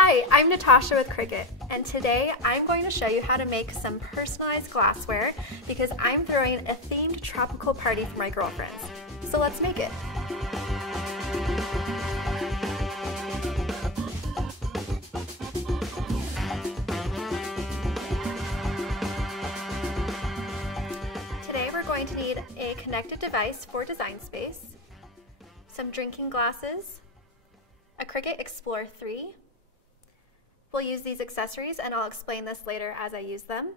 Hi, I'm Natasha with Cricut, and today I'm going to show you how to make some personalized glassware because I'm throwing a themed tropical party for my girlfriends. So let's make it. Today we're going to need a connected device for design space, some drinking glasses, a Cricut Explore 3. We'll use these accessories, and I'll explain this later as I use them,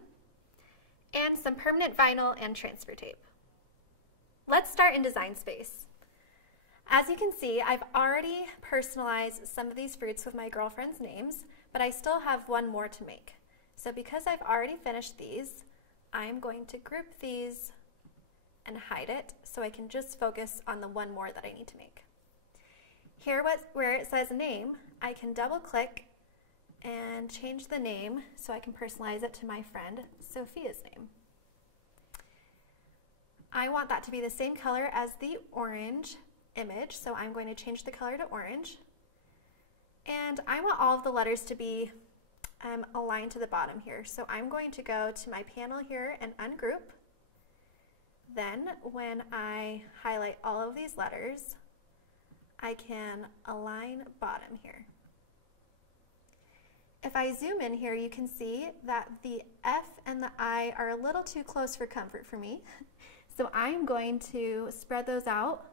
and some permanent vinyl and transfer tape. Let's start in design space. As you can see, I've already personalized some of these fruits with my girlfriend's names, but I still have one more to make. So because I've already finished these, I'm going to group these and hide it so I can just focus on the one more that I need to make. Here where it says name, I can double click and change the name so I can personalize it to my friend Sophia's name. I want that to be the same color as the orange image, so I'm going to change the color to orange. And I want all of the letters to be aligned to the bottom here. So I'm going to go to my panel here and ungroup. Then when I highlight all of these letters, I can align bottom here. If I zoom in here, you can see that the F and the I are a little too close for comfort for me. So I'm going to spread those out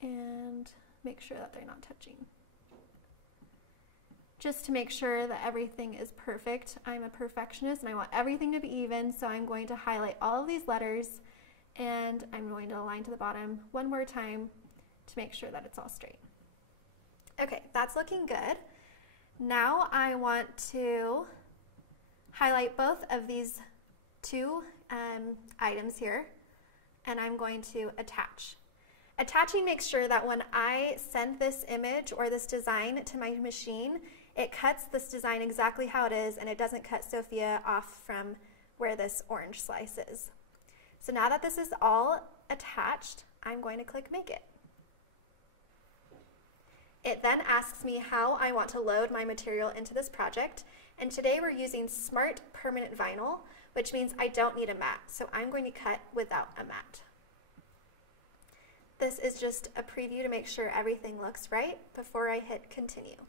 and make sure that they're not touching. Just to make sure that everything is perfect. I'm a perfectionist and I want everything to be even, so I'm going to highlight all of these letters and I'm going to align to the bottom one more time to make sure that it's all straight. Okay, that's looking good. Now I want to highlight both of these two items here, and I'm going to attach. Attaching makes sure that when I send this image or this design to my machine, it cuts this design exactly how it is, and it doesn't cut Sophia off from where this orange slice is. So now that this is all attached, I'm going to click Make It. It then asks me how I want to load my material into this project, and today we're using Smart Permanent Vinyl, which means I don't need a mat, so I'm going to cut without a mat. This is just a preview to make sure everything looks right before I hit continue.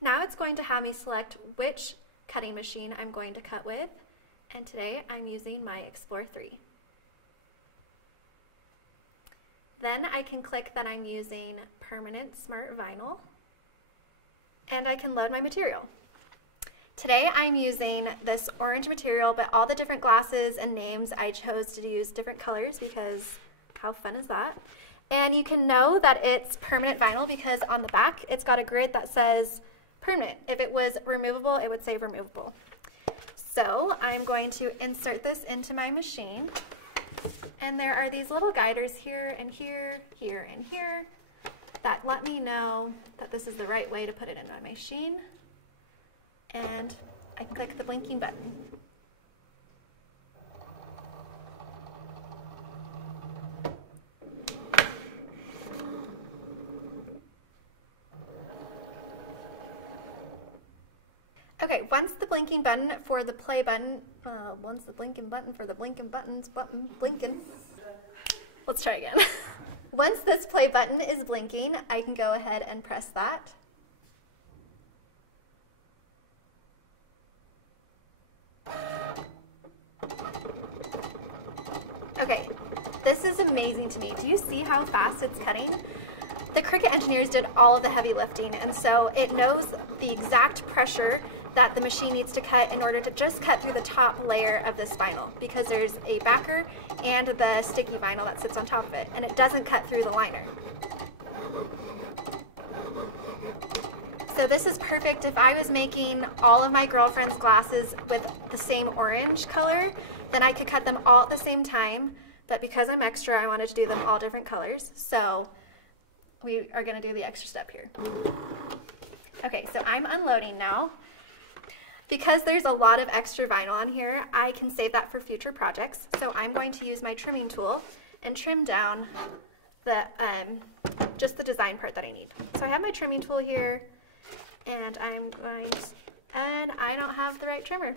Now it's going to have me select which cutting machine I'm going to cut with, and today I'm using my Explore 3. Then I can click that I'm using Permanent Smart Vinyl, and I can load my material. Today I'm using this orange material, but all the different glasses and names I chose to use different colors because how fun is that? And you can know that it's permanent vinyl because on the back it's got a grid that says permanent. If it was removable, it would say removable. So I'm going to insert this into my machine. And there are these little guiders here and here, here and here that let me know that this is the right way to put it in my machine. And I click the blinking button. Okay, once the blinking button for the play button, blinking. Let's try again. Once this play button is blinking, I can go ahead and press that. Okay, this is amazing to me. Do you see how fast it's cutting? The Cricut engineers did all of the heavy lifting, and so it knows the exact pressure that the machine needs to cut in order to just cut through the top layer of this vinyl, because there's a backer and the sticky vinyl that sits on top of it, and it doesn't cut through the liner. So this is perfect if I was making all of my girlfriend's glasses with the same orange color, then I could cut them all at the same time, but because I'm extra, I wanted to do them all different colors, so we are going to do the extra step here. Okay, so I'm unloading now. Because there's a lot of extra vinyl on here, I can save that for future projects. So I'm going to use my trimming tool and trim down the just the design part that I need. So I have my trimming tool here, And I don't have the right trimmer.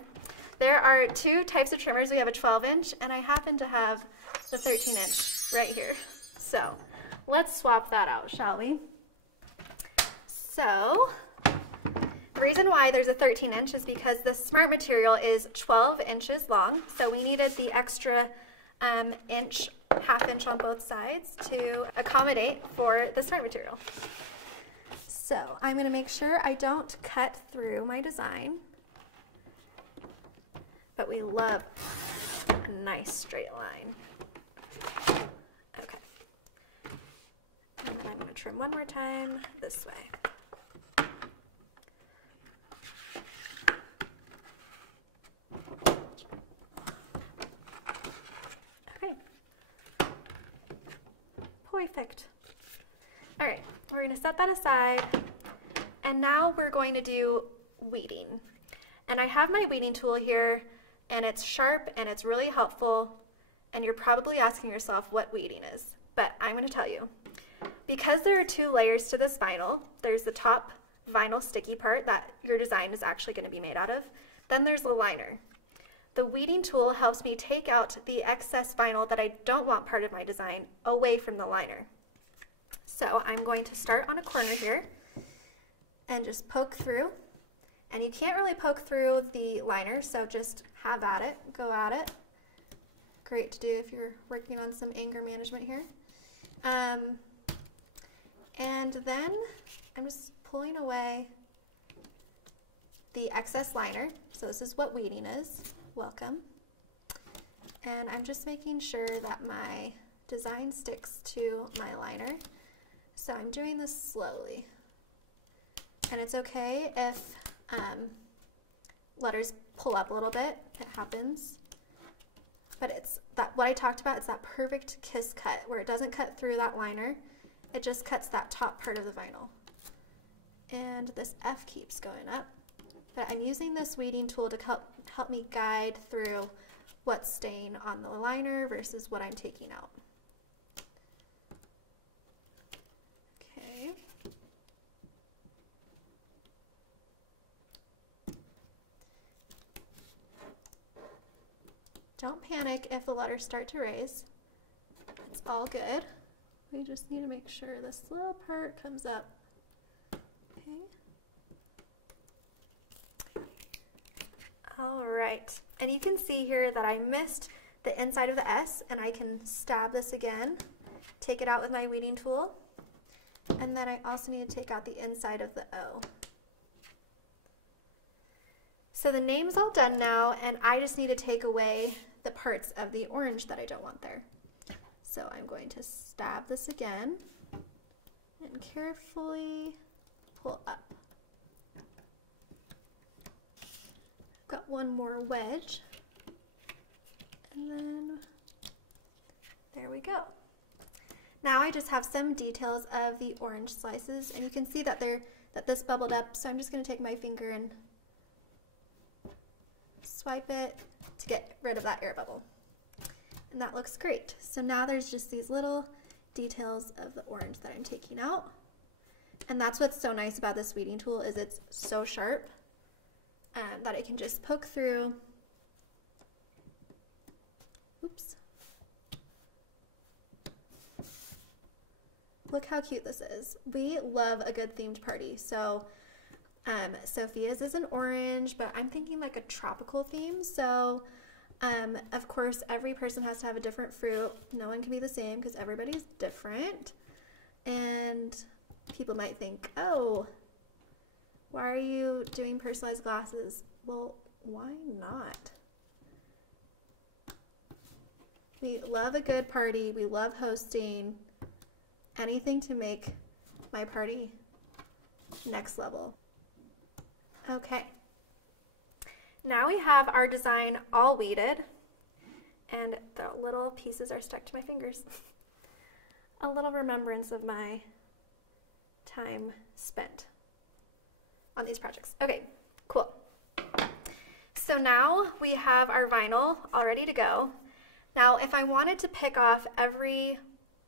There are two types of trimmers. We have a 12-inch, and I happen to have the 13-inch right here. So let's swap that out, shall we? So the reason why there's a 13-inch is because the smart material is 12 inches long, so we needed the extra half inch on both sides to accommodate for the smart material. So I'm going to make sure I don't cut through my design, but we love a nice straight line. Okay. And then I'm going to trim one more time this way. Okay. Perfect. All right, we're going to set that aside, and now we're going to do weeding. And I have my weeding tool here, and it's sharp and it's really helpful, and you're probably asking yourself what weeding is, but I'm going to tell you. Because there are two layers to this vinyl, there's the top vinyl sticky part that your design is actually going to be made out of, then there's the liner. The weeding tool helps me take out the excess vinyl that I don't want part of my design away from the liner. So I'm going to start on a corner here and just poke through. And you can't really poke through the liner, so just have at it, go at it. Great to do if you're working on some anger management here. And then I'm just pulling away the excess liner. So this is what weeding is. Welcome. And I'm just making sure that my design sticks to my liner. So I'm doing this slowly. And it's okay if letters pull up a little bit. It happens. But it's that what I talked about, it's that perfect kiss cut where it doesn't cut through that liner. It just cuts that top part of the vinyl. And this F keeps going up. But I'm using this weeding tool to help me guide through what's staying on the liner versus what I'm taking out. Okay. Don't panic if the letters start to raise. It's all good. We just need to make sure this little part comes up. Okay. All right, and you can see here that I missed the inside of the S, and I can stab this again, take it out with my weeding tool, and then I also need to take out the inside of the O. So the name's all done now, and I just need to take away the parts of the orange that I don't want there. So I'm going to stab this again and carefully pull up. Got one more wedge, and then there we go. Now I just have some details of the orange slices, and you can see that this bubbled up, so I'm just going to take my finger and swipe it to get rid of that air bubble. And that looks great. So now there's just these little details of the orange that I'm taking out. And that's what's so nice about this weeding tool, is it's so sharp that I can just poke through. Oops. Look how cute this is. We love a good themed party. So Sophia's is an orange, but I'm thinking like a tropical theme. So of course, every person has to have a different fruit. No one can be the same because everybody's different. And people might think, oh, why are you doing personalized glasses? Well, why not? We love a good party. We love hosting. Anything to make my party next level. Okay. Now we have our design all weeded, and the little pieces are stuck to my fingers. A little remembrance of my time spent on these projects. Okay, cool. So now we have our vinyl all ready to go. Now if I wanted to pick off every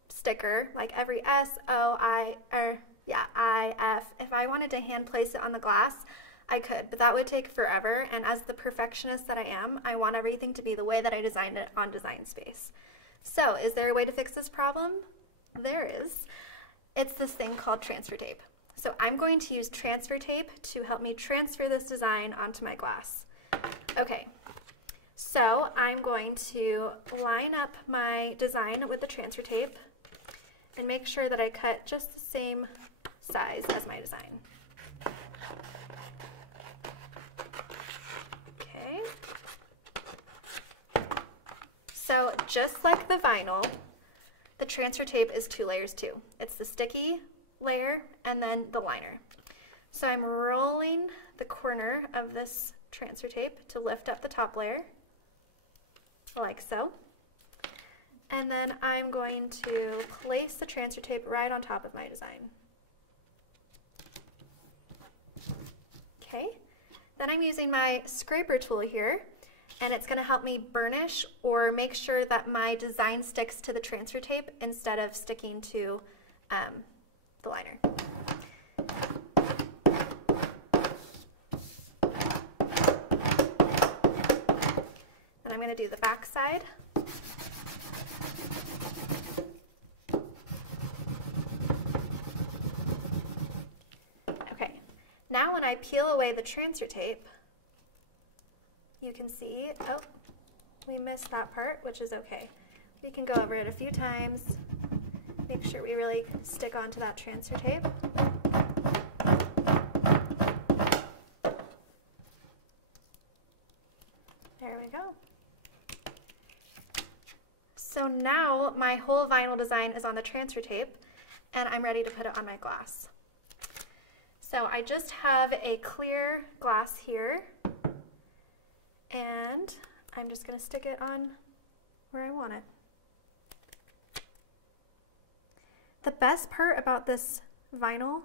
sticker, like every S, O, I, or Yeah, IF. If I wanted to hand place it on the glass, I could, but that would take forever, and as the perfectionist that I am, I want everything to be the way that I designed it on Design Space. So, is there a way to fix this problem? There is. It's this thing called transfer tape. So I'm going to use transfer tape to help me transfer this design onto my glass. Okay, so I'm going to line up my design with the transfer tape and make sure that I cut just the same size as my design. Okay. So just like the vinyl, the transfer tape is 2 layers too. It's the sticky layer and then the liner. So I'm rolling the corner of this transfer tape to lift up the top layer, like so. And then I'm going to place the transfer tape right on top of my design. Okay, then I'm using my scraper tool here, and it's going to help me burnish or make sure that my design sticks to the transfer tape instead of sticking to the liner. Then I'm going to do the back side. Okay, now when I peel away the transfer tape, you can see, oh, we missed that part, which is okay. We can go over it a few times, make sure we really stick onto that transfer tape. There we go. So now my whole vinyl design is on the transfer tape, and I'm ready to put it on my glass. So I just have a clear glass here, and I'm just going to stick it on where I want it. The best part about this vinyl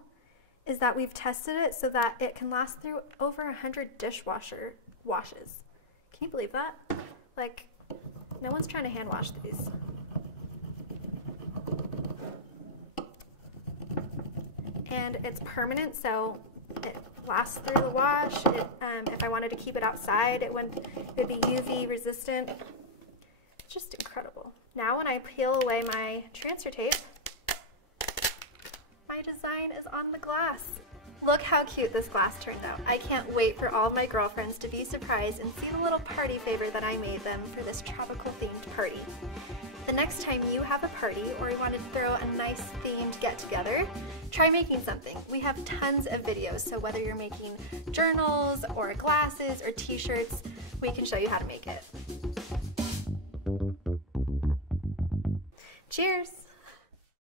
is that we've tested it so that it can last through over 100 dishwasher washes. Can you believe that? Like, no one's trying to hand wash these. And it's permanent, so it lasts through the wash. If I wanted to keep it outside, it would be UV resistant. It's just incredible. Now when I peel away my transfer tape, my design is on the glass. Look how cute this glass turned out. I can't wait for all of my girlfriends to be surprised and see the little party favor that I made them for this tropical themed party. The next time you have a party or you want to throw a nice themed get together, try making something. We have tons of videos, so whether you're making journals or glasses or t-shirts, we can show you how to make it. Cheers!